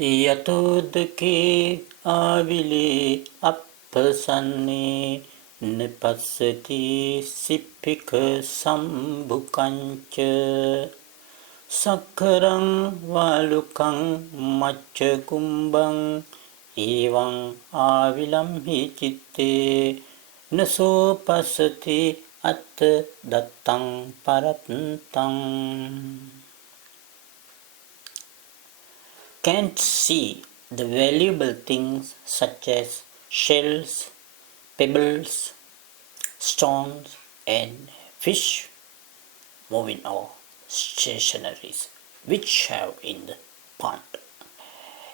යතෝදකේ ආවිලේ අප්පසන්නේ නපස්සති සිප්පික සම්බුකංච සක්කරං වාලුකං මච්ච කුම්බං එවං ආවිලම් හි චිත්තේ නසෝ පස්සති අත්ත දත්තං පරත්තං. Can't see the valuable things such as shells, pebbles, stones, and fish, moving or stationaries which have in the pond.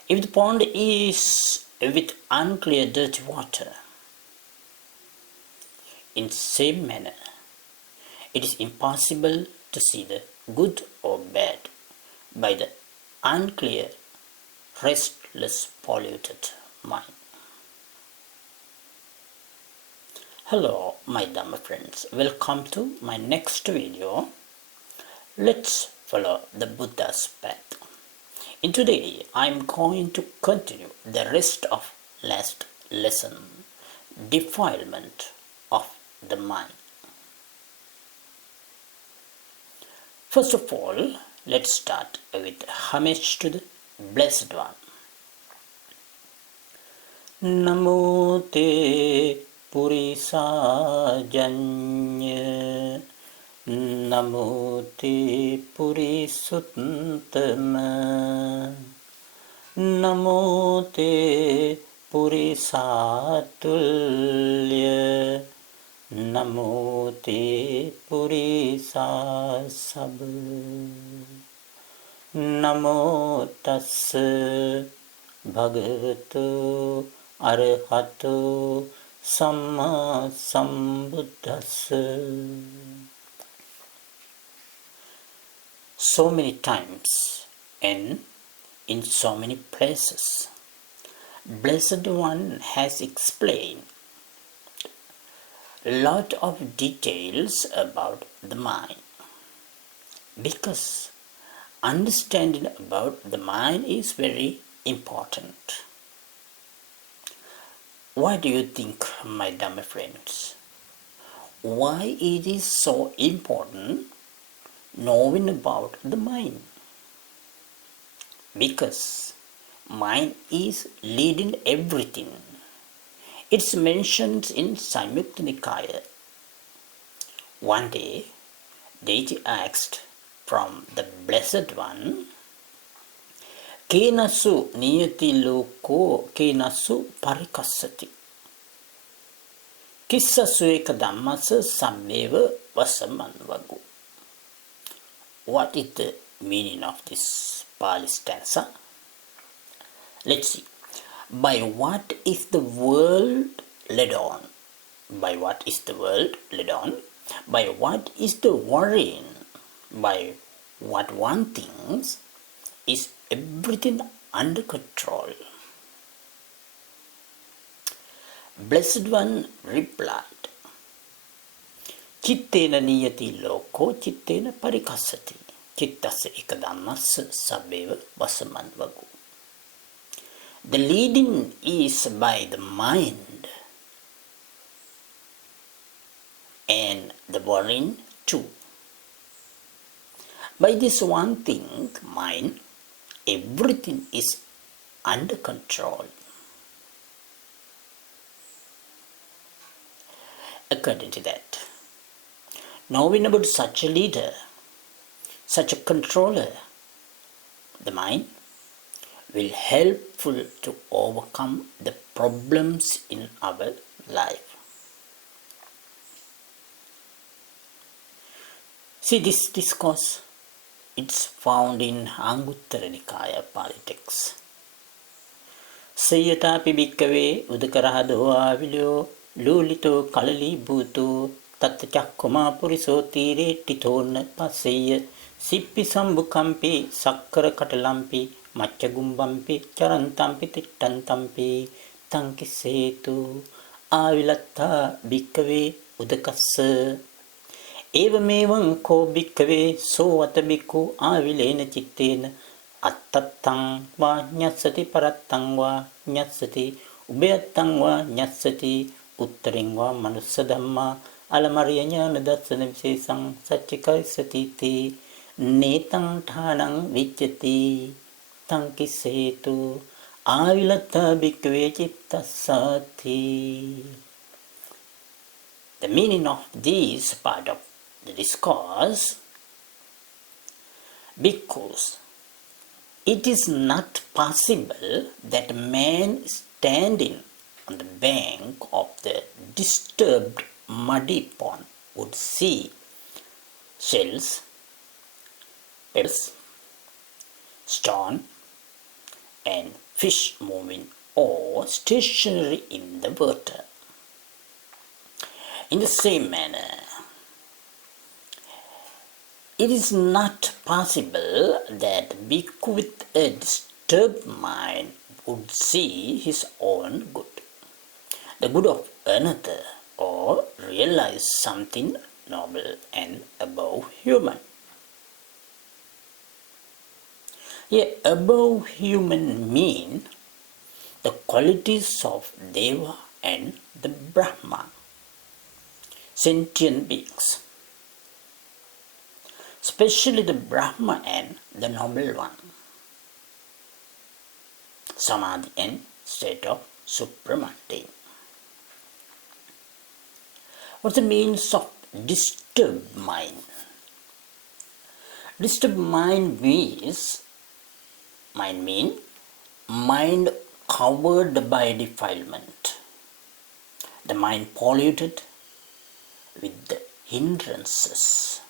If the pond is with unclear dirty water, in same manner, it is impossible to see the good or bad by the unclear, restless, polluted mind. Hello, my Dhamma friends. Welcome to my next video. Let's follow the Buddha's path. In today, I'm going to continue the rest of last lesson, defilement of the mind. First of all, let's start with homage to the Blessed One. Namo te purisajanya, Namo te purisuttama, Namo te purisatulya, Namo te purisasabha. Namo tassa bhagavato arahato samma sambuddhassa. So many times and in so many places, Blessed One has explained a lot of details about the mind, because understanding about the mind is very important. Why do you think, my Dhamma friends? Why it is so important knowing about the mind? Because mind is leading everything. It's mentioned in Samyutta Nikaya. One day, deity asked from the Blessed One, Kenasu niyati loko kenasu parikassati. Kissasu eka dhammasa sammeva vasamanvagu. What is the meaning of this Pali stanza? Let's see. By what is the world led on? By what is the world led on? By what is the worrying? By what one thinks is everything under control? Blessed One replied, Chittena niyati loko chittena parikassati, chittassa ekadhammassa sabbeva vasamanvagu. The leading is by the mind, and the worrying too. By this one thing, mind, everything is under control. According to that, knowing about such a leader, such a controller, the mind will helpful to overcome the problems in our life. See this discourse, it's found in Anguttara Nikaya Pali text. Sayyatapi bhikkave udakarahado avilyo lulito kalali bhuto tattachakkhuma puriso tire titona passeya sippi sambukampi sakkara katalampi Macchagumbampi charantampi tittantampi tankisetu avilatta bhikkave udakassa evamevam ko bhikkave so vata bhikkhu avilena chittena Attatang va nyasati parattang va nyasati ubhayattang va nyasati uttaring va manussadhamma alamariyanya nadasanam sesang satchikaisati te netang thanang vijjati tankisetu avilatta bhikkhave cittasati. The meaning of this part of the discourse: because it is not possible that a man standing on the bank of the disturbed muddy pond would see shells, pebbles, stone, and fish moving or stationary in the water. In the same manner, it is not possible that a bhikkhu with a disturbed mind would see his own good, the good of another, or realize something noble and above human. Here, above human mean the qualities of Deva and the Brahma, sentient beings, especially the Brahma and the noble one, Samadhi and state of supremacy. What's the means of disturbed mind? Disturbed mind means mind covered by defilement, the mind polluted with the hindrances.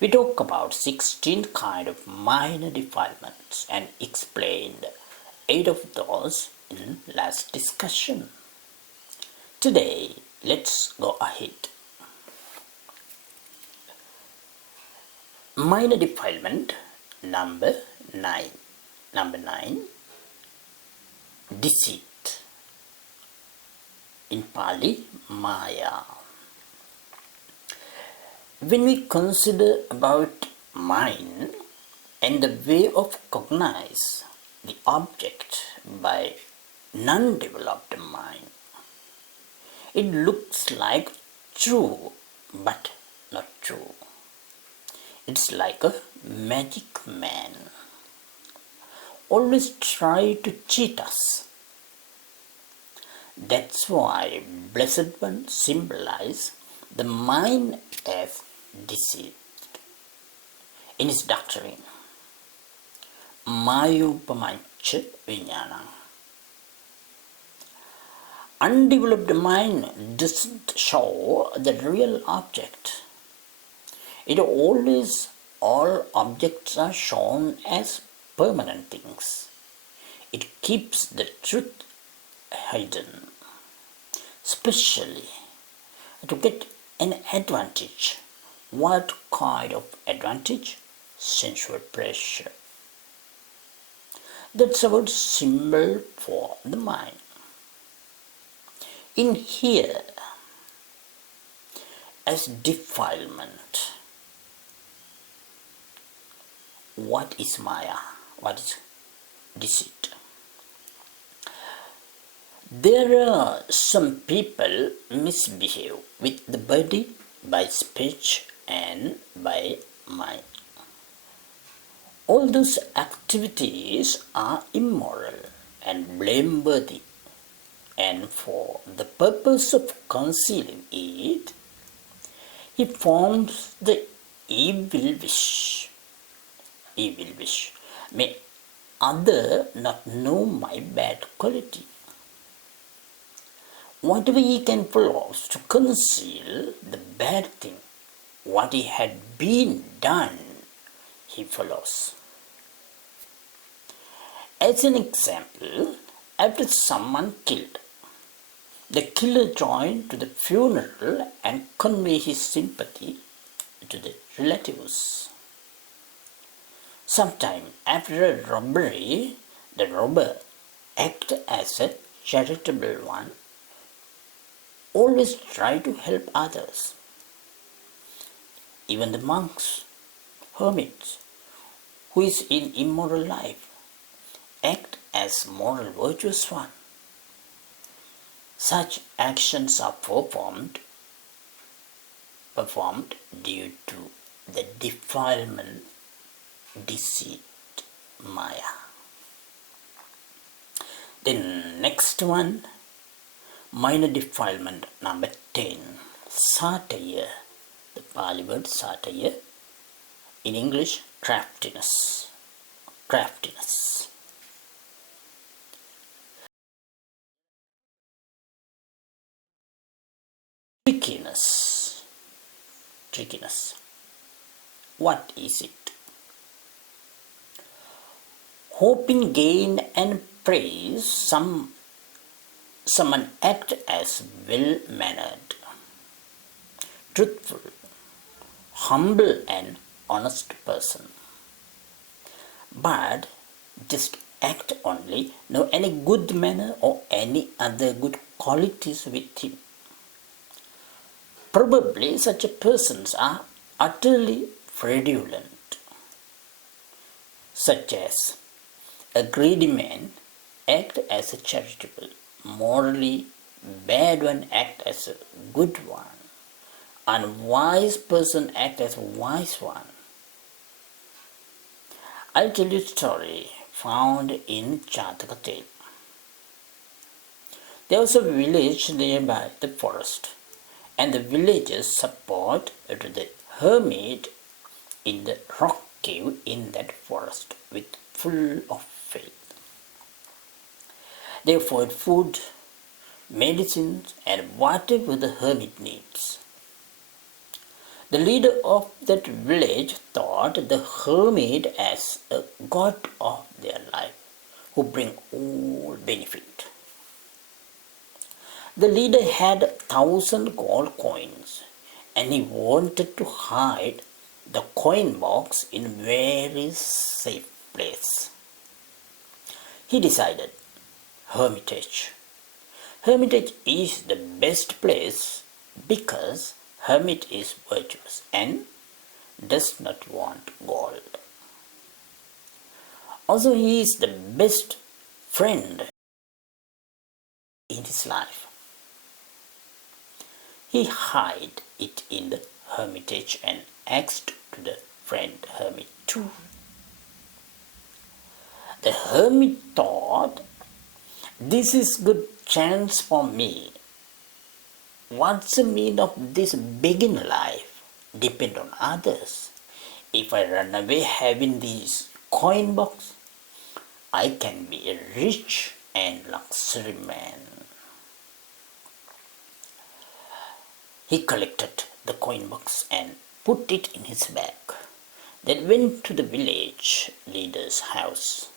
We talk about 16 kind of minor defilements and explained 8 of those in last discussion. Today, let's go ahead. Minor defilement number 9. Number 9, deceit. In Pali, Maya. When we consider about mind and the way of cognize the object by non-developed mind, it looks like true but not true. It's like a magic man always try to cheat us. That's why Blessed One symbolize the mind as deceit in his doctrine. Mayupamancha Vijnana. Undeveloped mind doesn't show the real object. All objects are shown as permanent things. It keeps the truth hidden, especially to get an advantage. What kind of advantage? Sensual pleasure. That's our symbol for the mind. In here, as defilement, what is Maya? What is deceit? There are some people misbehave with the body by speech and by mind. All those activities are immoral and blameworthy, and for the purpose of concealing it, he forms the evil wish. May other not know my bad quality. Whatever he can follow to conceal the bad thing, what he had been done, he follows. As an example, after someone killed, the killer joined to the funeral and convey his sympathy to the relatives. Sometime after a robbery, the robber acted as a charitable one, always try to help others. Even the monks, hermits, who is in immoral life act as moral virtuous one. Such actions are performed due to the defilement, deceit, maya. Then next one, minor defilement number 10, satire. The Pali word satire, in English craftiness. Craftiness. Trickiness. Trickiness. What is it? Hoping gain and praise, someone act as well-mannered, truthful, humble and honest person, but just act only, no any good manner or any other good qualities with him. Probably such a persons are utterly fraudulent, such as a greedy man act as a charitable, morally bad one act as a good one, unwise person act as a wise one. I'll tell you a story found in Chatakate. There was a village nearby the forest, and the villagers support to the hermit in the rock cave in that forest with full of faith. They afford food, medicines, and whatever the hermit needs. The leader of that village thought the hermit as a god of their life, who bring all benefit. The leader had 1,000 gold coins, and he wanted to hide the coin box in a very safe place. He decided hermitage. Hermitage is the best place because hermit is virtuous and does not want gold. Also, he is the best friend in his life. He hid it in the hermitage and asked to the friend hermit too. The hermit thought, this is good chance for me. What's the meaning of this beginner life? Depend on others. If I run away having this coin box, I can be a rich and luxury man. He collected the coin box and put it in his bag. Then went to the village leader's house.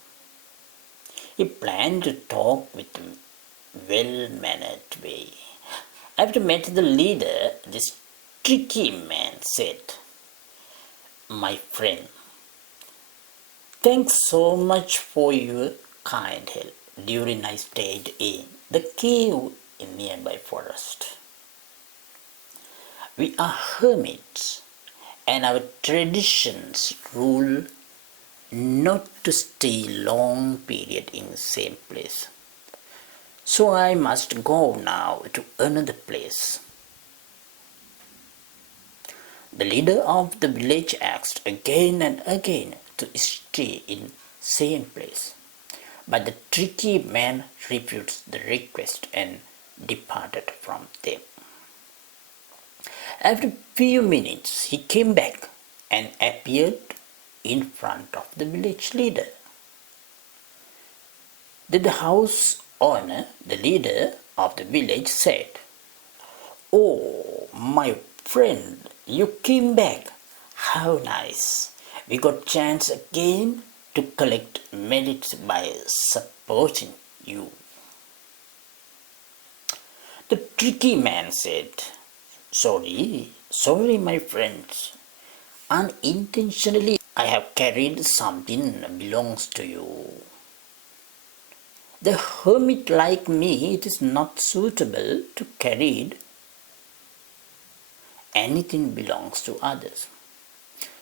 He planned to talk with a well-mannered way. After meeting the leader, this tricky man said, "My friend, thanks so much for your kind help during I stayed in the cave in nearby forest. We are hermits, and our traditions rule not to stay long period in the same place. So I must go now to another place." The leader of the village asked again and again to stay in same place, but the tricky man refused the request and departed from them. After a few minutes, he came back and appeared in front of the village leader. Then the house owner, the leader of the village, said, "Oh, my friend, you came back. How nice. We got chance again to collect merits by supporting you." The tricky man said, Sorry, my friends. Unintentionally, I have carried something that belongs to you. The hermit like me, it is not suitable to carry anything belongs to others.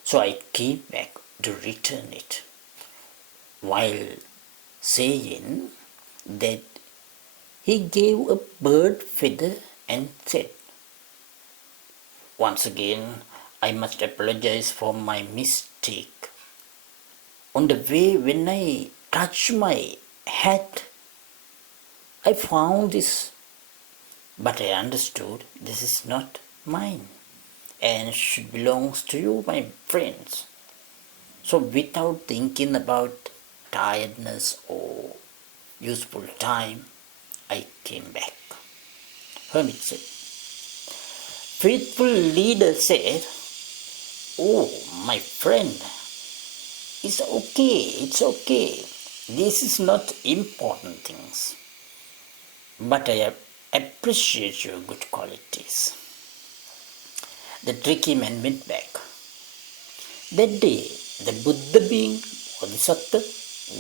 So I came back to return it, while saying that he gave a bird feather and said, "Once again, I must apologize for my mistake. On the way, when I touched my hat, I found this, but I understood this is not mine and should belongs to you, my friends." So without thinking about tiredness or useful time, I came back. Hermit said. Faithful leader said, "Oh, my friend, it's okay. This is not important things, but I appreciate your good qualities." The tricky man went back. That day, the Buddha being Bodhisattva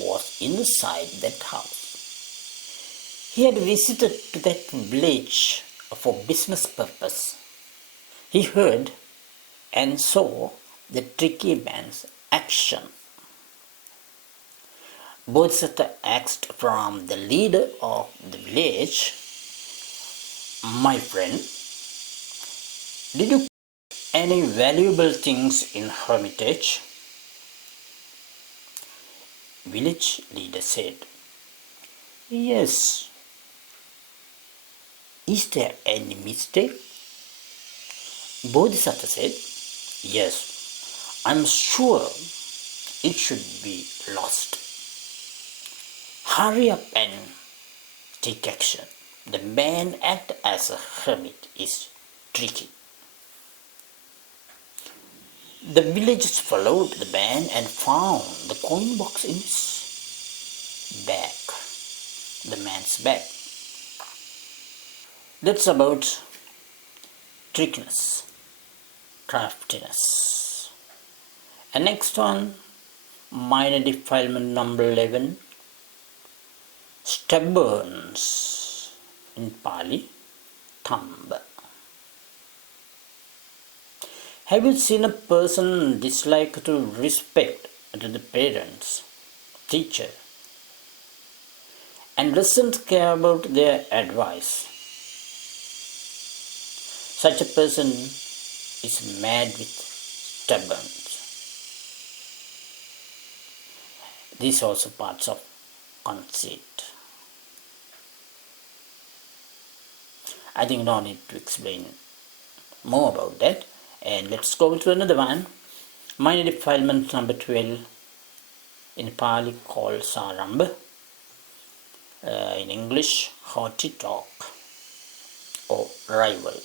was inside that house. He had visited to that village for business purpose. He heard and saw the tricky man's action. Bodhisattva asked from the leader of the village, "My friend, did you any valuable things in hermitage?" Village leader said, "Yes." "Is there any mistake?" Bodhisattva said, "Yes, I'm sure it should be lost. Hurry up and take action. The man act as a hermit is tricky." The villagers followed the man and found the coin box in his bag, the man's bag. That's about trickiness, craftiness. And next one, minor defilement number 11, stubbornness, in Pali, thamba. Have you seen a person dislike to respect to the parents, teacher, and doesn't care about their advice? Such a person is mad with stubbornness. These are also parts of conceit. I think no need to explain more about that. And let's go to another one. Minor defilement number 12, in Pali called saramba, in English haughty talk or rivalry.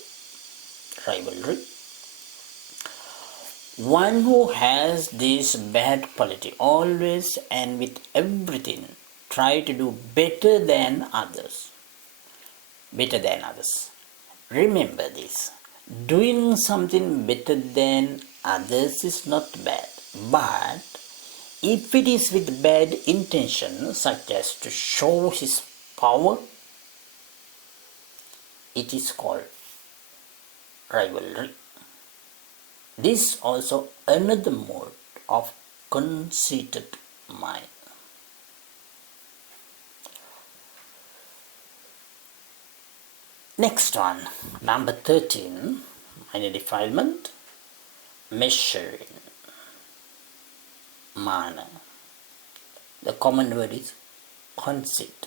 One who has this bad quality always and with everything try to do better than others. Remember this. Doing something better than others is not bad, but if it is with bad intention, such as to show his power, it is called rivalry. This also another mode of conceited mind. Next one, number 13, minor defilement, measuring, mana. The common word is conceit.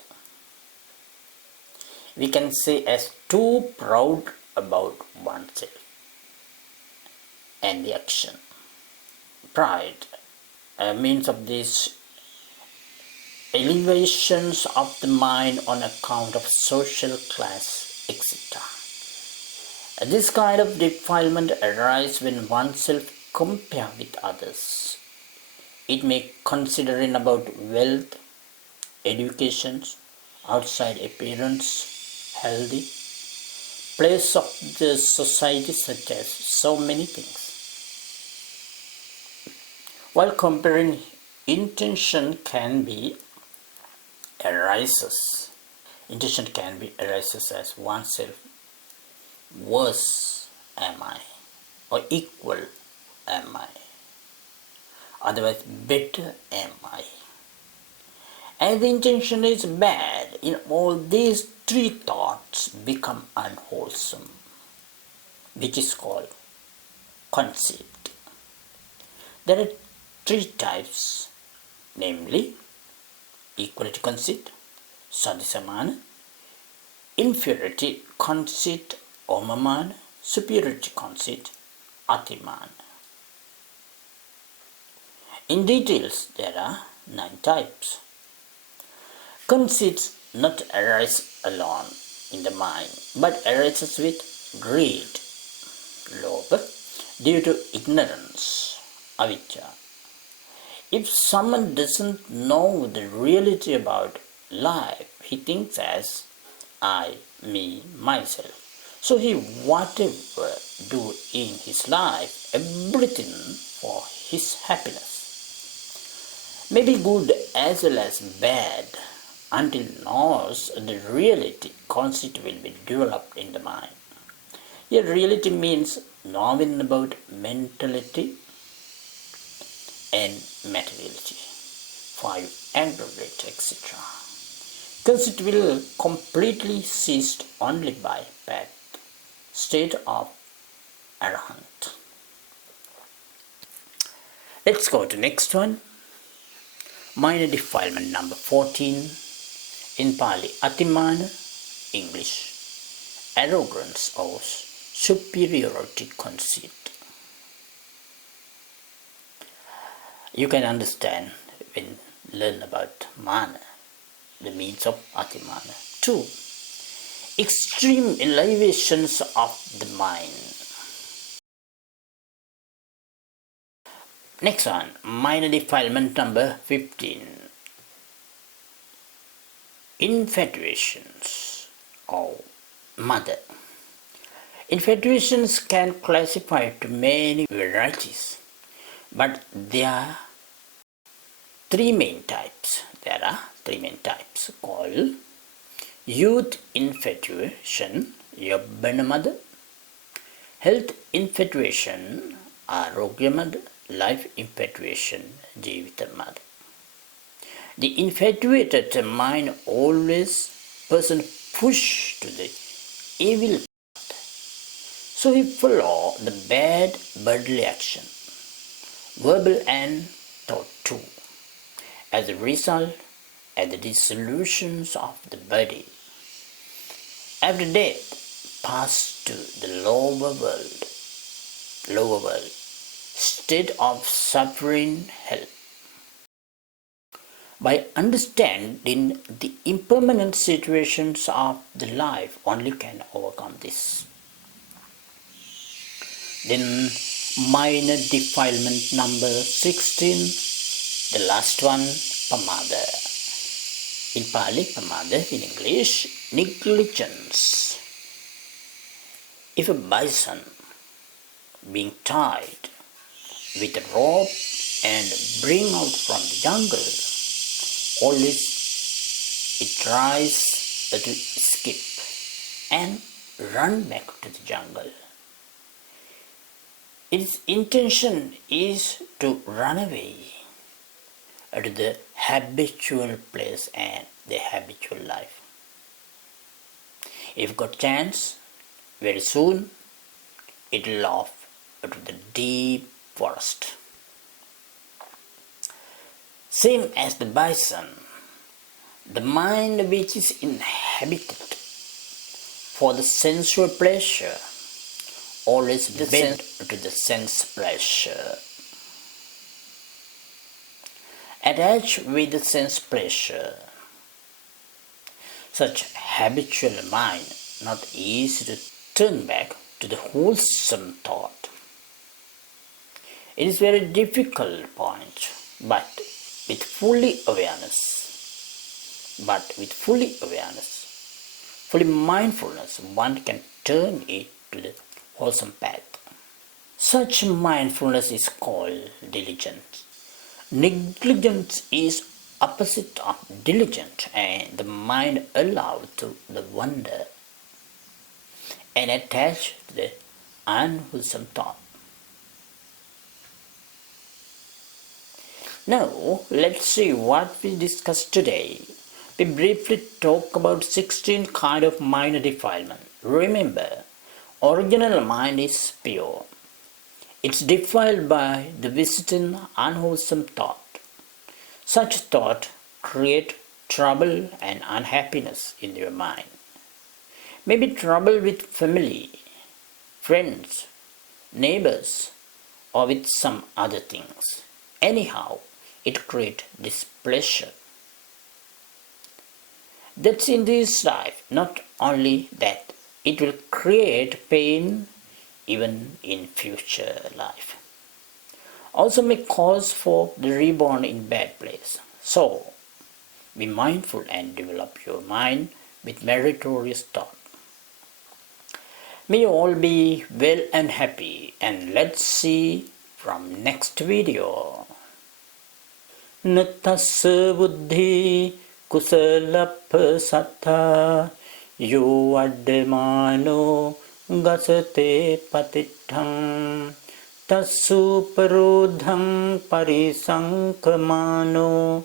We can say as too proud about oneself and the action. Pride means of these elevations of the mind on account of social class, etc. This kind of defilement arises when oneself compare with others. It may considering about wealth, education, outside appearance, healthy, place of the society, such as so many things. While comparing, intention can be arises as oneself worse am I or equal am I. Otherwise, better am I. And the intention is bad, in all these three thoughts become unwholesome, which is called conceit. There are three types, namely equality conceit, sadisamana, inferiority conceit, omamana, superiority conceit, atimana. In details, there are 9 types. Conceits not arise alone in the mind, but arises with greed, lobha, due to ignorance, avijja. If someone doesn't know the reality about life, he thinks as I, me, myself. So he whatever do in his life, everything for his happiness. May be good as well as bad, until knows the reality conceit will be developed in the mind. Here reality means knowing about mentality and materiality, 5 aggregate, etc. Conceit will completely cease only by path, state of arahant. Let's go to next one. Minor defilement number 14. In Pali, atimana, English, arrogance or superiority conceit. You can understand when learn about mana, the means of atimana. 2. Extreme elevations of the mind. Next one, minor defilement number 15. Infatuations or mother. Infatuations can classify to many varieties, but there are 3 main types. There are 3 main types called youth infatuation, yabbana mother, health infatuation, arogya mother, life infatuation, jivita mother. The infatuated mind always person push to the evil path, so he follow the bad bodily action, verbal and thought too. As a result, at the dissolutions of the body, after death, pass to the lower world, state of suffering hell. By understanding the impermanent situations of the life, only can overcome this. Then minor defilement number 16, the last one, pamada. In Pali, pamada, in English, negligence. If a bison being tied with a rope and bring out from the jungle, always it tries to escape and run back to the jungle. Its intention is to run away to the habitual place and the habitual life. If got chance, very soon it will off to the deep forest. Same as the bison, the mind which is inhabited for the sensual pleasure always bent to the sense pleasure. Attached with the sense pleasure, such habitual mind not easy to turn back to the wholesome thought. It is very difficult point, but with fully mindfulness, one can turn it to the wholesome path. Such mindfulness is called diligence. Negligence is opposite of diligent, and the mind allowed to the wonder and attached to the unwholesome thought. Now, let's see what we discussed today. We briefly talk about 16 kind of minor defilement. Remember, original mind is pure. It's defiled by the visiting unwholesome thought. Such thought create trouble and unhappiness in your mind. Maybe trouble with family, friends, neighbors, or with some other things. Anyhow, it creates displeasure. That's in this life. Not only that, it will create pain even in future life. Also may cause for the reborn in bad place. So, be mindful and develop your mind with meritorious thought. May you all be well and happy, and let's see from next video. Natassa buddhi kusalapasatha yo addamano gasate patitham tassuparodham parisankamano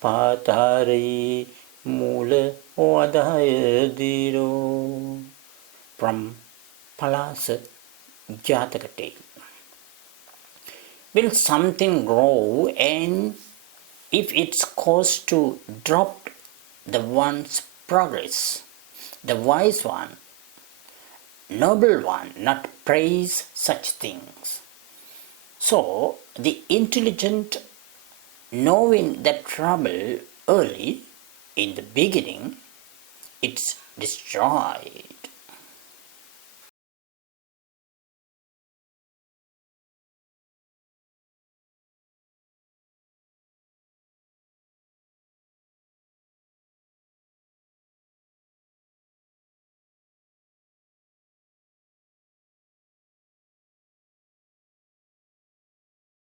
patari mula vadaya diro. From Palasa Jataka tale. Will something grow, and if it's caused to drop the one's progress, the wise one, noble one, not praise such things. So the intelligent, knowing that trouble early in the beginning, it's destroyed.